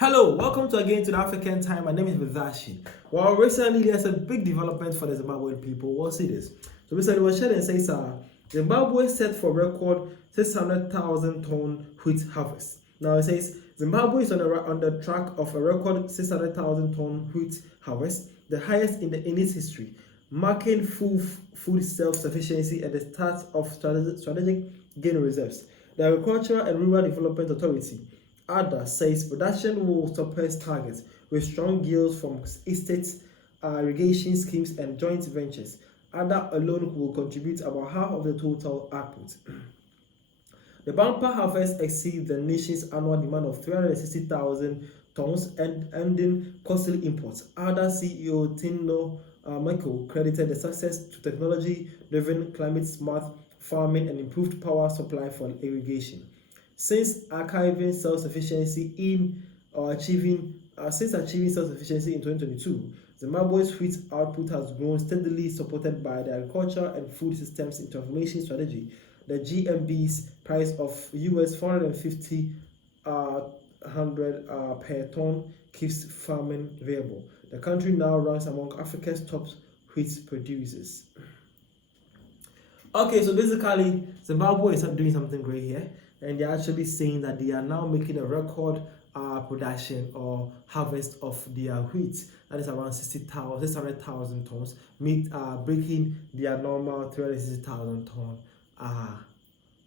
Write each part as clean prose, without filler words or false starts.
Hello, welcome to the African Time. My name is Vizashi. Well, recently there's a big development for the Zimbabwean people. We'll see this. So recently we shared and says Zimbabwe set for record 600,000 ton wheat harvest. Now it says Zimbabwe is on the track of a record 600,000 ton wheat harvest, the highest in its history, marking full food self-sufficiency at the start of strategic gain reserves. The Agricultural and Rural Development Authority ADA says production will surpass targets with strong yields from estates, irrigation schemes, and joint ventures. ADA alone will contribute about half of the total output. The bumper harvest exceeds the nation's annual demand of 360,000 tons and ending costly imports. ADA CEO Tino Michael credited the success to technology-driven, climate-smart farming and improved power supply for irrigation. Since achieving self-sufficiency in 2022, Zimbabwe's wheat output has grown steadily, supported by the Agriculture and Food Systems Transformation Strategy. The GMB's price of US 450 per ton keeps farming viable. The country now ranks among Africa's top wheat producers. Okay, so basically, Zimbabwe is doing something great here, and they're actually saying that they are now making a record production or harvest of their wheat. That is around 600,000 tons, breaking their normal 360,000 tons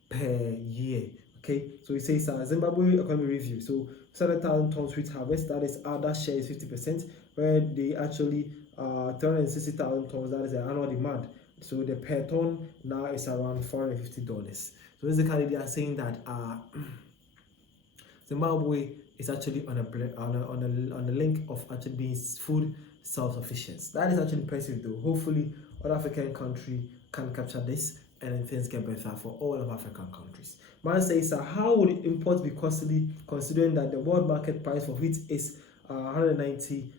per year. Okay, so it says Zimbabwe economy review. So 7,000 tons wheat harvest, that is other share is 50%, where they actually 360,000 tons, that is the annual demand. So the per ton now is around $450. So basically, they are saying that Zimbabwe is actually on a link of actually being food self-sufficient. That is actually impressive, though. Hopefully, other African countries can capture this, and then things get better for all of African countries. Man says, how would imports be costly considering that the world market price for wheat is $190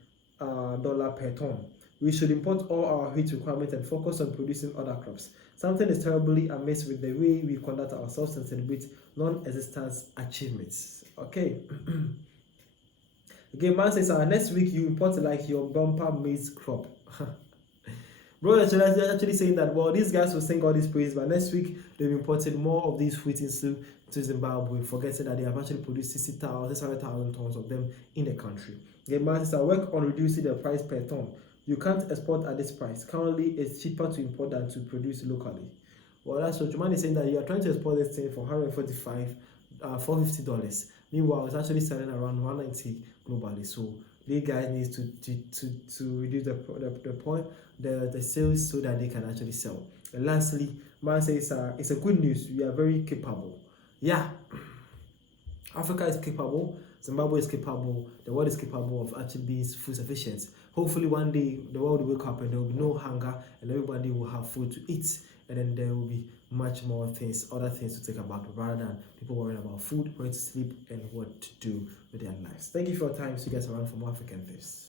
per ton? We should import all our wheat requirements and focus on producing other crops. Something is terribly amiss with the way we conduct ourselves and celebrate non-existent achievements. Okay. Again, man says, next week you import like your bumper maize crop. Bro, they're actually saying that, well, these guys will sing all these praise, but next week they've imported more of these wheat into Zimbabwe, forgetting that they have actually produced 600,000 tons of them in the country. Again, man says, work on reducing the price per ton. You can't export at this price. Currently, it's cheaper to import than to produce locally. Well, that's what Juman is saying, that you are trying to export this thing for $450. Meanwhile, it's actually selling around $190 globally. So these guys need to reduce the sales so that they can actually sell. And lastly, man says it's a good news. We are very capable. Yeah, Africa is capable. Zimbabwe is capable, the world is capable of actually being food sufficient. Hopefully one day the world will wake up and there will be no hunger and everybody will have food to eat, and then there will be much more other things to think about, rather than people worrying about food, where to sleep, and what to do with their lives. Thank you for your time. See you guys around for more African Tips.